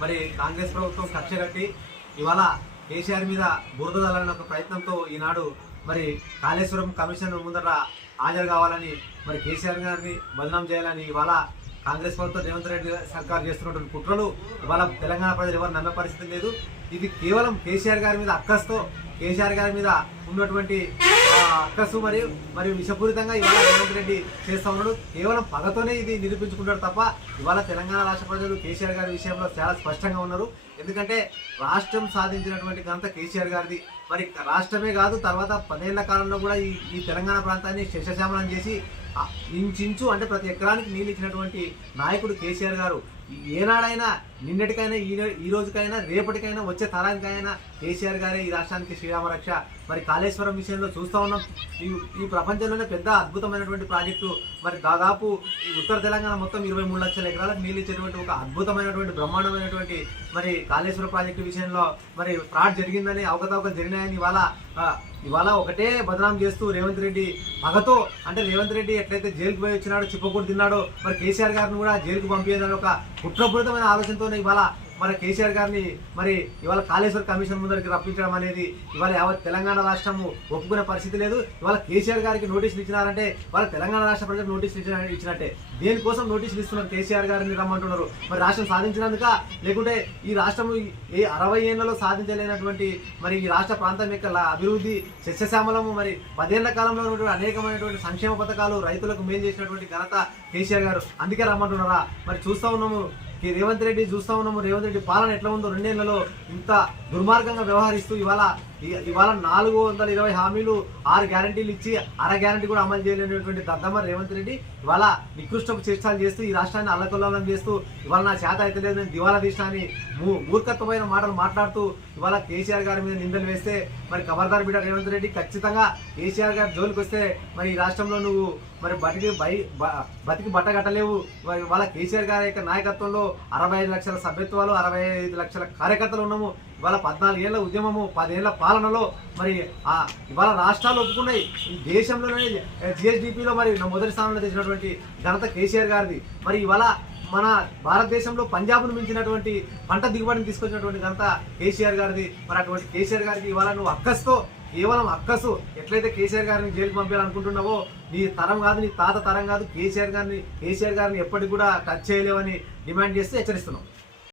మరి కాంగ్రెస్ ప్రభుత్వం కక్ష కట్టి ఇవాళ కేసీఆర్ మీద బురద చల్లాలనే ఒక ప్రయత్నంతో ఈనాడు మరి కాళేశ్వరం కమిషన్ ముందర హాజరు కావాలని మరి కేసీఆర్ గారిని బదనాం చేయాలని ఇవాళ కాంగ్రెస్ ప్రభుత్వం రేవంత్ రెడ్డి సర్కార్ చేస్తున్నటువంటి కుట్రలు ఇవాళ తెలంగాణ ప్రజలు ఎవరు నమ్మే పరిస్థితి లేదు. ఇది కేవలం కేసీఆర్ గారి మీద అక్కస్తో కేసీఆర్ గారి మీద ఉన్నటువంటి అక్కసు మరియు మరియు విషపూరితంగా ఇవాళ రేవంత్ రెడ్డి చేస్తా ఉన్నాడు. కేవలం పగతోనే ఇది నిరూపించుకుంటాడు తప్ప ఇవాళ తెలంగాణ రాష్ట్ర ప్రజలు కేసీఆర్ గారి విషయంలో చాలా స్పష్టంగా ఉన్నారు. ఎందుకంటే రాష్ట్రం సాధించినటువంటి ఘనత కేసీఆర్ గారిది. మరి రాష్ట్రమే కాదు తర్వాత పదేళ్ళ కాలంలో కూడా ఈ ఈ తెలంగాణ ప్రాంతాన్ని శశశ్యామలం చేసి ఇంచు ఇంచించు అంటే ప్రతి ఎకరానికి నీళ్ళు ఇచ్చినటువంటి నాయకుడు కేసీఆర్ గారు. ఏనాడైనా నిన్నటికైనా ఈ ఈ రోజుకైనా రేపటికైనా వచ్చే తరానికైనా కేసీఆర్ గారే ఈ రాష్ట్రానికి శ్రీరామ రక్ష. మరి కాళేశ్వరం విషయంలో చూస్తూ ఉన్నాం. ఈ ఈ ప్రపంచంలోనే పెద్ద అద్భుతమైనటువంటి ప్రాజెక్టు. మరి దాదాపు ఈ ఉత్తర తెలంగాణ మొత్తం ఇరవై మూడు లక్షల ఎకరాలకు నీళ్ళు ఇచ్చేటువంటి ఒక అద్భుతమైనటువంటి బ్రహ్మాండమైనటువంటి మరి కాళేశ్వర ప్రాజెక్టు విషయంలో మరి ఫ్రాడ్ జరిగిందని అవకతవకలు జరిగినాయని ఇవాళ ఇవాళ ఒకటే బదనాం చేస్తూ రేవంత్ రెడ్డి పగతో అంటే రేవంత్ రెడ్డి ఎట్లయితే జైలుకు పోయి వచ్చినాడో చిప్పకూడు తిన్నాడో మరి కేసీఆర్ గారిని కూడా జైలుకు పంపించాలని ఒక కుట్రపూరితమైన ఆలోచనతోనే ఇవాళ మన కేసీఆర్ గారిని మరి ఇవాళ కాళేశ్వర కమిషన్ ముందరికి రప్పించడం అనేది ఇవాళ యావత్ తెలంగాణ రాష్ట్రము ఒప్పుకునే పరిస్థితి లేదు. ఇవాళ కేసీఆర్ గారికి నోటీసులు ఇచ్చినారంటే వాళ్ళ తెలంగాణ రాష్ట్ర ప్రజలకు నోటీసులు ఇచ్చిన ఇచ్చినట్టే. దేనికోసం నోటీసులు ఇస్తున్నారు కేసీఆర్ గారిని రమ్మంటున్నారు? మరి రాష్ట్రం సాధించినందుక లేకుంటే ఈ రాష్ట్రము ఏ అరవై ఏళ్ళలో సాధించలేనటువంటి మరి ఈ రాష్ట్ర ప్రాంతం యొక్క అభివృద్ధి సస్యశ్యామలము మరి పదేళ్ళ కాలంలో ఉన్నటువంటి అనేకమైనటువంటి సంక్షేమ పథకాలు రైతులకు మేలు చేసినటువంటి ఘనత కేసీఆర్ గారు. అందుకే రమ్మంటున్నారా? మరి చూస్తూ ఉన్నాము. రేవంత్ రెడ్డి చూస్తా ఉన్నాము. రేవంత్ రెడ్డి పాలన ఎట్లా ఉందో రెండేళ్ళలో ఇంత దుర్మార్గంగా వ్యవహరిస్తూ ఇవాళ ఇవాళ నాలుగు వందల ఇరవై హామీలు ఆరు గ్యారంటీలు ఇచ్చి అర గ్యారంటీ కూడా అమలు చేయలేనటువంటి దద్దమ్మ రేవంత్ రెడ్డి ఇవాళ నికృష్టపు చేష్టాలు చేస్తూ ఈ రాష్ట్రాన్ని అల్లకొల్లం చేస్తూ ఇవాళ నా చేత అయితే లేదు నేను దివాలా తీసిన అని మూర్ఖత్వమైన మాటలు మాట్లాడుతూ ఇవాళ కేసీఆర్ గారి మీద నిందలు వేస్తే మరి ఖబర్దార్ బిడ్డ రేవంత్ రెడ్డి ఖచ్చితంగా కేసీఆర్ గారి జోలికి వస్తే మరి ఈ రాష్ట్రంలో నువ్వు మరి బతికి బై బ- బతికి బట్ట కట్టలేవు. మరి వాళ్ళ కేసీఆర్ గారి యొక్క నాయకత్వంలో అరవై ఐదు లక్షల సభ్యత్వాలు అరవై ఐదు లక్షల కార్యకర్తలు ఉన్నాము. ఇవాళ పద్నాలుగేళ్ళ ఉద్యమము పదేళ్ళ పాలనలో మరి ఇవాళ రాష్ట్రాలు ఒప్పుకున్నాయి. ఈ దేశంలోనే జిఎస్డిపిలో మరి మొదటి స్థానంలో తెచ్చినటువంటి ఘనత కేసీఆర్ గారిది. మరి ఇవాళ మన భారతదేశంలో పంజాబ్ను మించినటువంటి పంట దిగుబడిని తీసుకొచ్చినటువంటి ఘనత కేసీఆర్ గారిది. మరి అటువంటి కేసీఆర్ గారికి ఇవాళ నువ్వు అక్కస్తో కేవలం అక్కసు ఎట్లయితే కేసీఆర్ గారిని జైలుకి పంపించాలనుకుంటున్నావో నీ తరం కాదు నీ తాత తరం కాదు కేసీఆర్ గారిని కేసీఆర్ గారిని ఎప్పటికి కూడా టచ్ చేయలేవని డిమాండ్ చేస్తూ హెచ్చరిస్తున్నావు